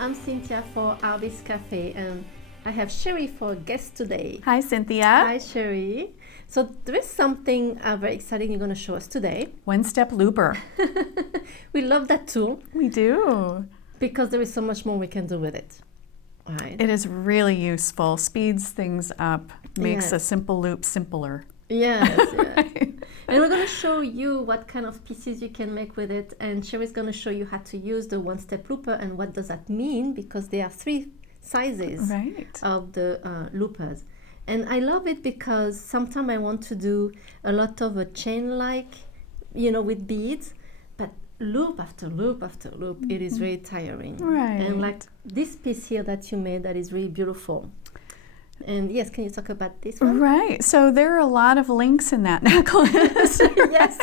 I'm Cynthia for Artbeads Cafe, and I have Cheri for a guest today. Hi, Cynthia. Hi, Cheri. So there is something very exciting you're going to show us today. One-step looper. We love that tool. We do. Because there is so much more we can do with it. Right. It is really useful, speeds things up, makes a simple loop simpler. Yes, yes. Right. And we're going to show you what kind of pieces you can make with it, and Cheri's going to show you how to use the one-step looper and what does that mean, because there are 3 sizes of the loopers. And I love it because sometimes I want to do a lot of a chain-like, with beads, but loop after loop after loop, it is very tiring. Right. And like this piece here that you made, that is really beautiful. And yes, can you talk about this one? Right. So there are a lot of links in that necklace. Yes,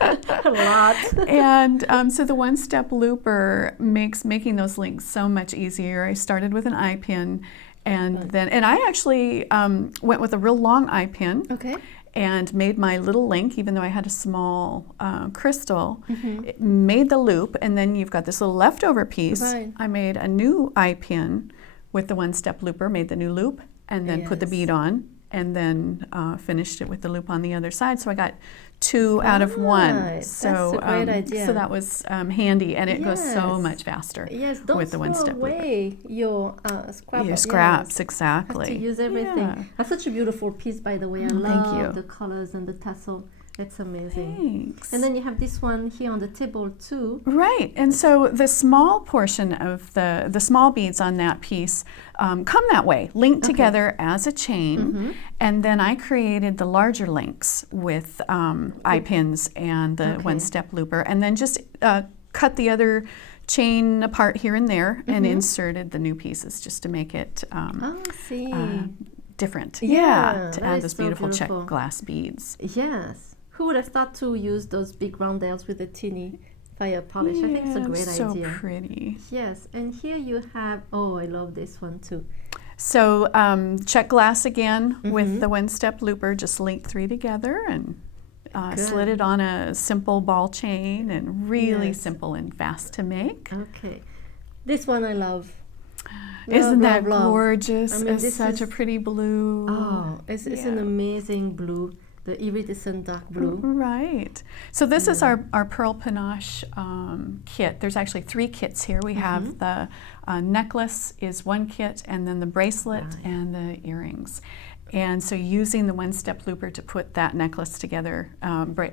a lot. And so the one-step looper makes making those links so much easier. I started with an eye pin, and I actually went with a real long eye pin. Okay. And made my little link, even though I had a small crystal, it made the loop, and then you've got this little leftover piece. Right. I made a new eye pin with the one-step looper, made the new loop, and then put the bead on, and then finished it with the loop on the other side. So I got 2 out of 1. So that's a great idea. So that was handy, and it goes so much faster with the one-step looper. Don't throw away your scraps. Your scraps, exactly. Have to use everything. Yeah. That's such a beautiful piece, by the way. I love the colors and the tassel. It's amazing. Thanks. And then you have this one here on the table too. Right, and so the small portion of the small beads on that piece come that way, linked together as a chain, and then I created the larger links with eye pins and the one-step looper, and then just cut the other chain apart here and there and inserted the new pieces just to make it different. To add those beautiful check glass beads. Yes. Who would have thought to use those big round nails with a teeny fire polish? I think it's a great idea. So pretty. Yes, and here you have, I love this one too. So check glass again with the one-step looper, just link 3 together and slid it on a simple ball chain, and really simple and fast to make. Okay. This one I love. Isn't that gorgeous? I mean, it's such a pretty blue. Oh, it's an amazing blue. The iridescent dark blue. Right. So this is our pearl panache kit. There's actually 3 kits here. We have the necklace is one kit, and then the bracelet and the earrings. And so using the one-step looper to put that necklace together,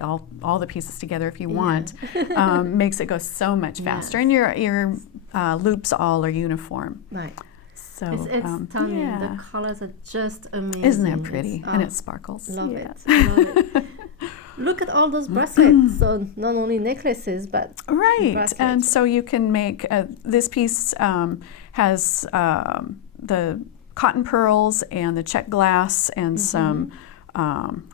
all the pieces together if you want, makes it go so much faster. And your loops all are uniform. Right. So, it's stunning. The colors are just amazing. Isn't that pretty? And it sparkles. Love it. Love it. Look at all those bracelets. So not only necklaces, but bracelets. And so you can make, this piece has the cotton pearls and the check glass and some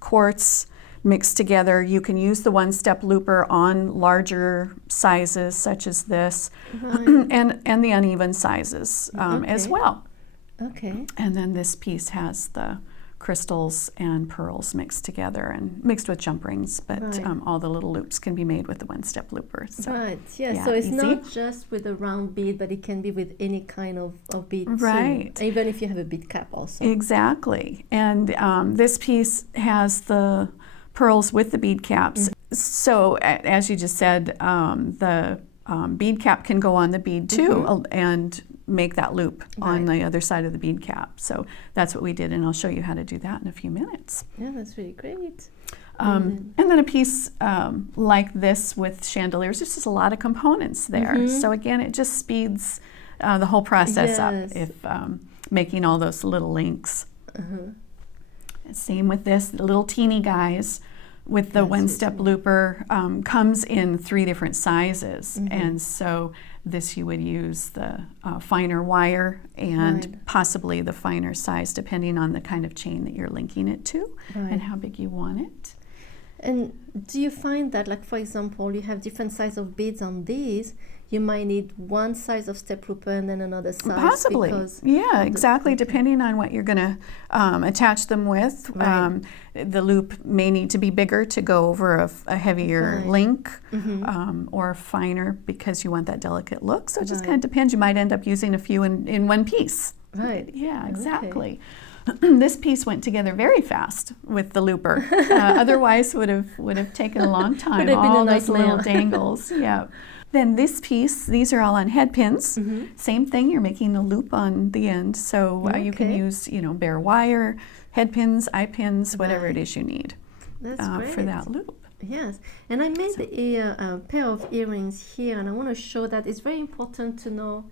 quartz mixed together. You can use the one-step looper on larger sizes such as this, and the uneven sizes as well. Okay. And then this piece has the crystals and pearls mixed together and mixed with jump rings, but all the little loops can be made with the one-step looper. So, so it's not just with a round bead, but it can be with any kind of bead too. Even if you have a bead cap also. Exactly. And this piece has the pearls with the bead caps. So as you just said, the bead cap can go on the bead too, and make that loop on the other side of the bead cap. So that's what we did, and I'll show you how to do that in a few minutes. Yeah, that's really great. And then a piece like this with chandeliers, there's just a lot of components there. So again, it just speeds the whole process up if making all those little links. Same with this, the little teeny guys with the one-step looper comes in 3 different sizes. And so this you would use the finer wire and possibly the finer size depending on the kind of chain that you're linking it to and how big you want it. And do you find that, like, for example, you have different size of beads on these, you might need one size of step looper and then another size? Possibly. Yeah, exactly. Depending on what you're going to attach them with. Right. The loop may need to be bigger to go over a heavier link, or finer because you want that delicate look. So it just kind of depends. You might end up using a few in one piece. Right. Yeah, exactly. This piece went together very fast with the looper. Otherwise, would have taken a long time. All those little dangles. Yeah. Then this piece, these are all on head pins. Same thing. You're making a loop on the end, so you can use bare wire, head pins, eye pins, whatever it is you need for that loop. Yes, and I made a pair of earrings here, and I want to show that it's very important to know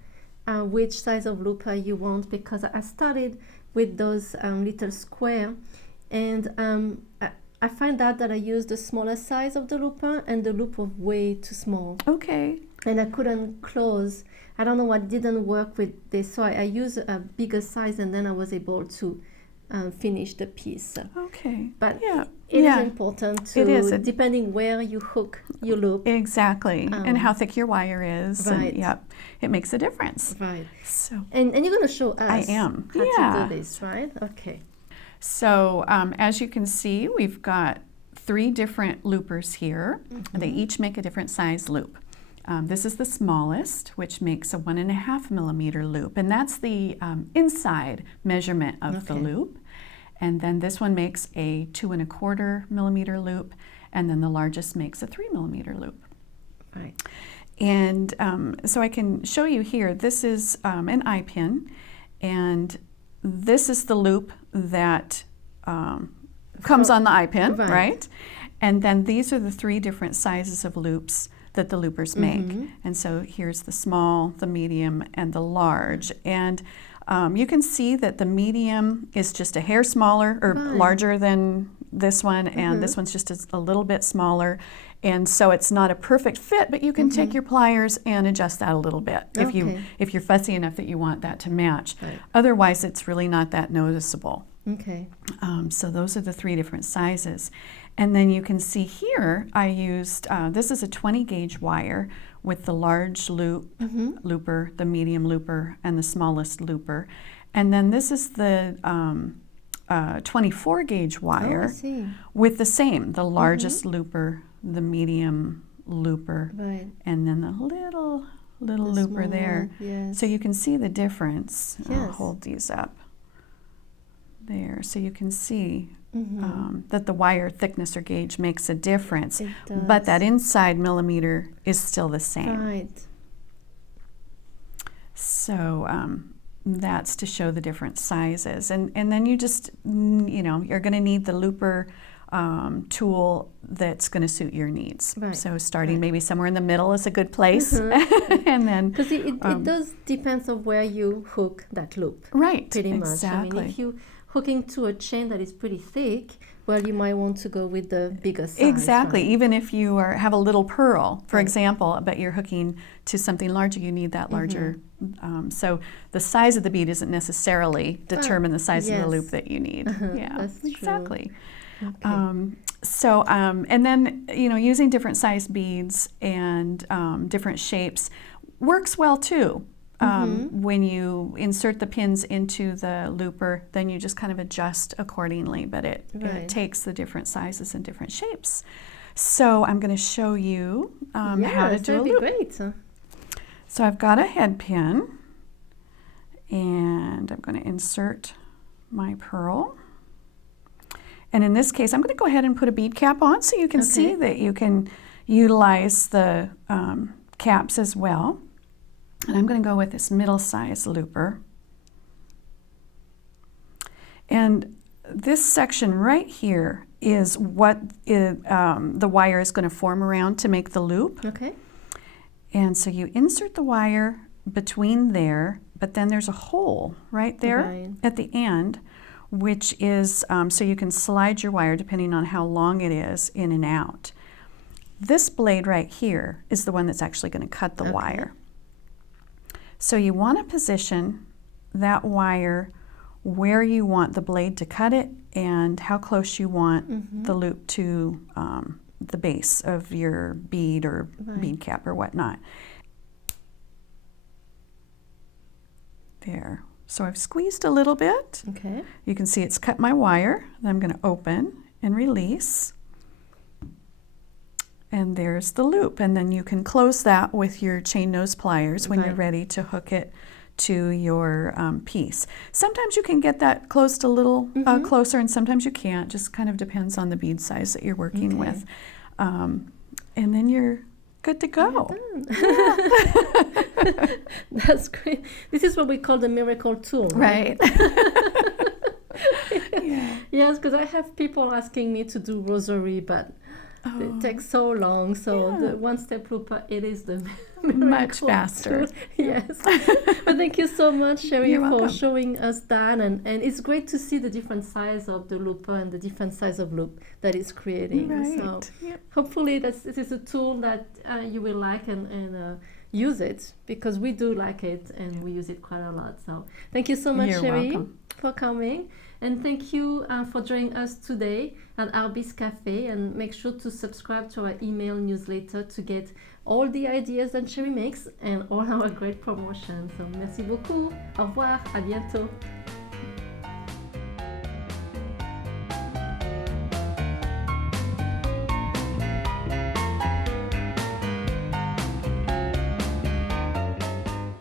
which size of looper you want, because I started with those little square, and I find out that I used the smaller size of the looper and the loop was way too small. Okay. And I couldn't close. I don't know what didn't work with this, so I used a bigger size, and then I was able to finish the piece. Okay. But it is important to, depending where you hook your loop. Exactly. And how thick your wire is. Right. And, it makes a difference. Right. So. And you're going to show us I am. how to do this, right? Okay. So as you can see, we've got 3 different loopers here. They each make a different size loop. This is the smallest, which makes a 1.5 millimeter loop, and that's the inside measurement of the loop. And then this one makes a 2.25 millimeter loop, and then the largest makes a 3 millimeter loop. Right. And so I can show you here, this is an eye pin, and this is the loop that comes on the eye pin, right? And then these are the 3 different sizes of loops that the loopers make. And so here's the small, the medium, and the large. And you can see that the medium is just a hair smaller or larger than this one, and this one's just a little bit smaller. And so it's not a perfect fit, but you can take your pliers and adjust that a little bit if you're fussy enough that you want that to match. Otherwise, it's really not that noticeable. Okay. So those are the 3 different sizes. And then you can see here, I used, this is a 20 gauge wire with the large looper, the medium looper, and the smallest looper. And then this is the 24 gauge wire with the same, the largest looper, the medium looper, and then the little looper there. So you can see the difference. I'll hold these up there so you can see that the wire thickness or gauge makes a difference, but that inside millimeter is still the same. Right. So that's to show the different sizes, and then you just you're going to need the looper tool that's going to suit your needs. So starting maybe somewhere in the middle is a good place, and then because it does depends on where you hook that loop. Right. Pretty much. Exactly. I mean, if you hooking to a chain that is pretty thick, well, you might want to go with the bigger size. Exactly. Right? Even if you have a little pearl, for example, but you're hooking to something larger, you need that larger. So the size of the bead isn't necessarily determine the size of the loop that you need. Yeah, that's exactly. Okay. And then using different size beads and different shapes works well too. When you insert the pins into the looper, then you just kind of adjust accordingly, but it takes the different sizes and different shapes. So I'm going to show you how to do a loop. Great. So I've got a head pin, and I'm going to insert my pearl. And in this case, I'm going to go ahead and put a bead cap on so you can see that you can utilize the caps as well. And I'm going to go with this middle-sized looper. And this section right here is what the wire is going to form around to make the loop. Okay. And so you insert the wire between there, but then there's a hole right there at the end, which is so you can slide your wire, depending on how long it is, in and out. This blade right here is the one that's actually going to cut the wire. So you want to position that wire where you want the blade to cut it and how close you want the loop to the base of your bead or bead cap or whatnot. There. So I've squeezed a little bit. Okay. You can see it's cut my wire. Then I'm going to open and release. And there's the loop. And then you can close that with your chain nose pliers when you're ready to hook it to your piece. Sometimes you can get that closed a little closer, and sometimes you can't. Just kind of depends on the bead size that you're working with. And then you're good to go. That's great. This is what we call the miracle tool. Right. Yes, because I have people asking me to do rosary, but it takes so long. So the one-step looper, it is the much faster. Yes. But thank you so much, Cheri, for welcome. showing us that. And it's great to see the different size of the looper and the different size of loop that it's creating. Right. So hopefully this is a tool that you will like and use it, because we do like it and we use it quite a lot. So thank you so much, Cheri, for coming. And thank you for joining us today at Artbeads Cafe. And make sure to subscribe to our email newsletter to get all the ideas that Cheri makes and all our great promotions. So merci beaucoup. Au revoir. À bientôt.